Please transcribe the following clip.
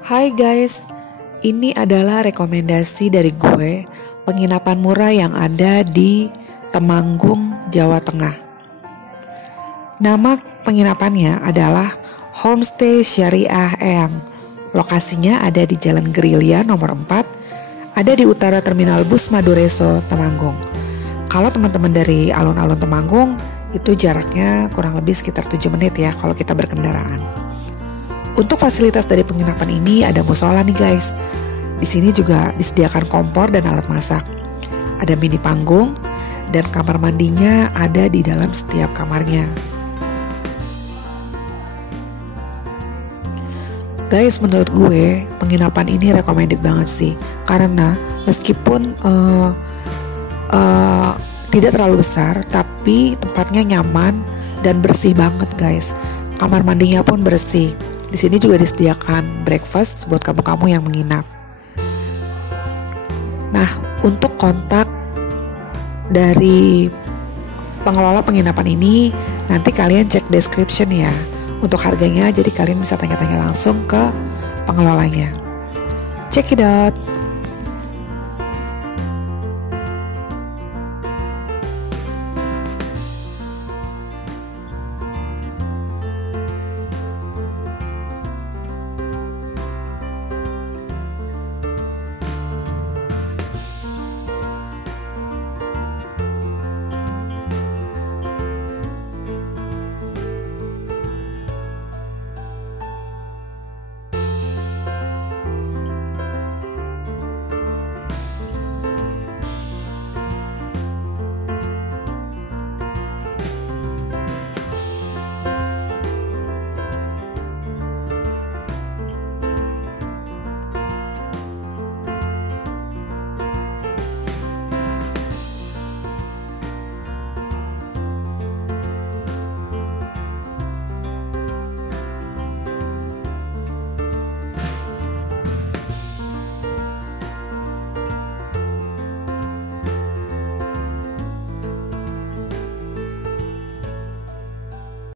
Hai guys, ini adalah rekomendasi dari gue penginapan murah yang ada di Temanggung, Jawa Tengah. Nama penginapannya adalah Homestay Syariah Eyang. Lokasinya ada di Jalan Gerilya nomor 4, ada di utara Terminal Bus Madureso, Temanggung. Kalau teman-teman dari alun-alun Temanggung, itu jaraknya kurang lebih sekitar 7 menit ya kalau kita berkendaraan. Untuk fasilitas dari penginapan ini ada musola nih guys. Di sini juga disediakan kompor dan alat masak. Ada mini panggung dan kamar mandinya ada di dalam setiap kamarnya. Guys, menurut gue penginapan ini recommended banget sih. Karena meskipun tidak terlalu besar, tapi tempatnya nyaman dan bersih banget guys. Kamar mandinya pun bersih. Di sini juga disediakan breakfast buat kamu-kamu yang menginap. Nah, untuk kontak dari pengelola penginapan ini, nanti kalian cek description ya. Untuk harganya, jadi kalian bisa tanya-tanya langsung ke pengelolanya. Check it out.